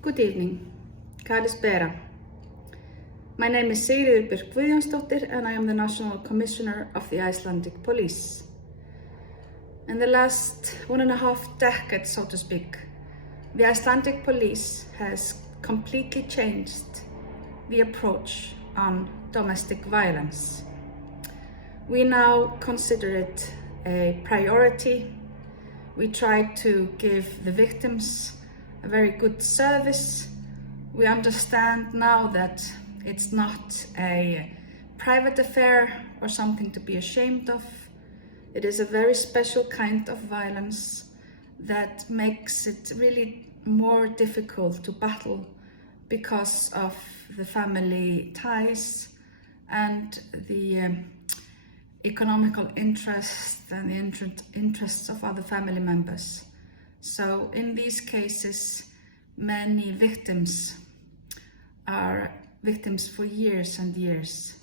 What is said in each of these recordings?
Good evening. Kalispera. My name is Sigríður Björk Guðjónsdóttir and I am the National Commissioner of the Icelandic Police. In the last 1.5 decades, so to speak, the Icelandic Police has completely changed the approach on domestic violence. We now consider it a priority. We try to give the victims a very good service. We understand now that it's not a private affair or something to be ashamed of. It is a very special kind of violence that makes it really more difficult to battle because of the family ties and the economical interest and the interests of other family members. So in these cases, many victims are victims for years and years.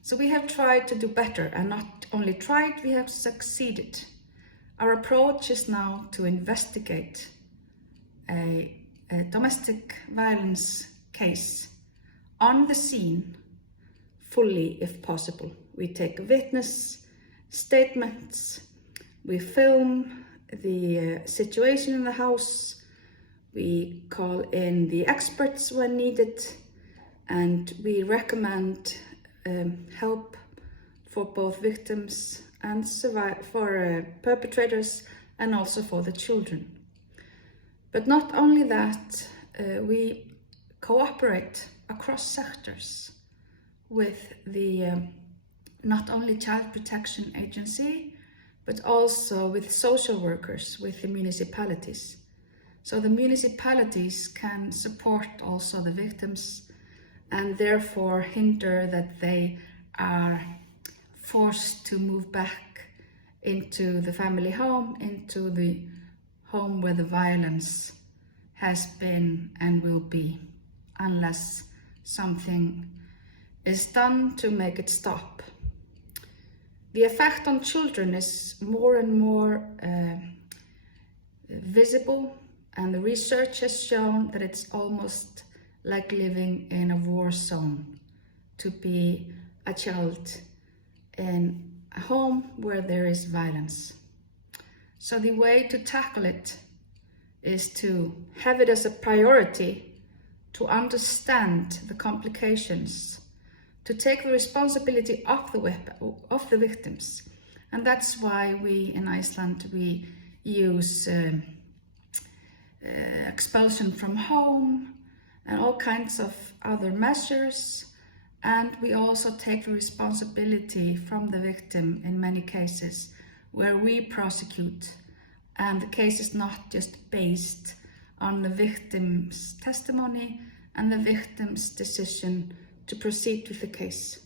So we have tried to do better, and not only tried, we have succeeded. Our approach is now to investigate a domestic violence case on the scene fully if possible. We take witness statements, we film the situation in the house, we call in the experts when needed, and we recommend help for both victims and for perpetrators and also for the children. But not only that, we cooperate across sectors with the not only Child Protection Agency, but also with social workers, with the municipalities. So the municipalities can support also the victims and therefore hinder that they are forced to move back into the family home, into the home where the violence has been and will be, unless something is done to make it stop. The effect on children is more and more visible, and the research has shown that it's almost like living in a war zone to be a child in a home where there is violence. So the way to tackle it is to have it as a priority, to understand the complications, to take the responsibility of the victims. And that's why we in Iceland, we use expulsion from home and all kinds of other measures. And we also take the responsibility from the victim in many cases where we prosecute. And the case is not just based on the victim's testimony and the victim's decision to proceed with the case.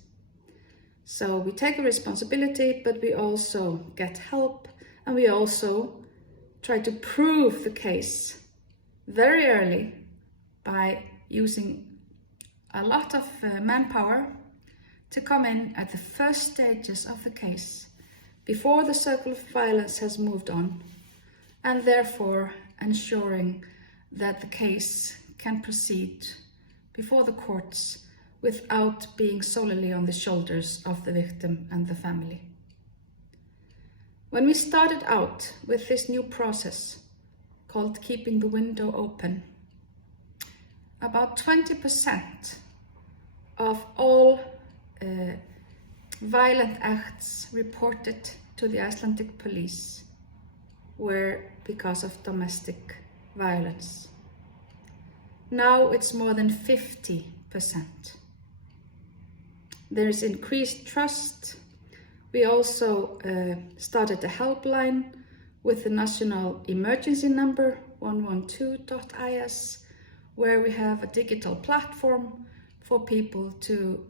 So we take a responsibility, but we also get help, and we also try to prove the case very early by using a lot of manpower to come in at the first stages of the case, before the circle of violence has moved on, and therefore ensuring that the case can proceed before the courts without being solely on the shoulders of the victim and the family. When we started out with this new process called Keeping the Window Open, about 20% of all violent acts reported to the Icelandic police were because of domestic violence. Now it's more than 50%. There is increased trust. We also started a helpline with the national emergency number 112.is, where we have a digital platform for people to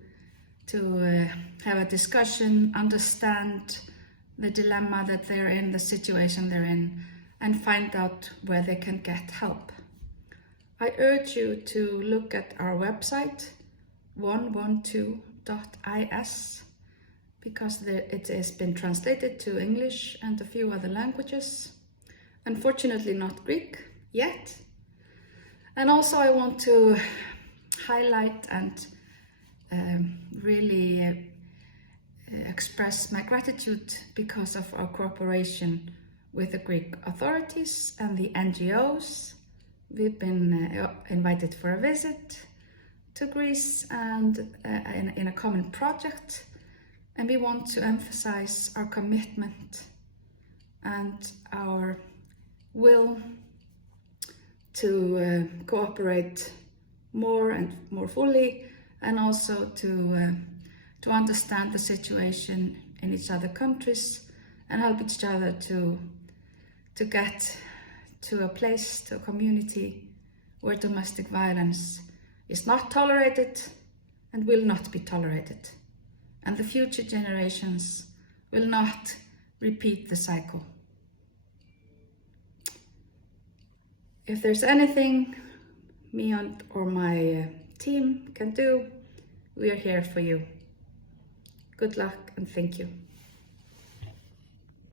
have a discussion, understand the dilemma that they're in, the situation they're in, and find out where they can get help. I urge you to look at our website 112.is, because it has been translated to English and a few other languages. Unfortunately not Greek yet. And also I want to highlight and really express my gratitude because of our cooperation with the Greek authorities and the NGOs. We've been invited for a visit to Greece and in a common project, and we want to emphasize our commitment and our will to cooperate more and more fully, and also to understand the situation in each other countries and help each other to get to a place, to a community where domestic violence is not tolerated and will not be tolerated, and the future generations will not repeat the cycle. If there's anything me or my team can do, we are here for you. Good luck and thank you.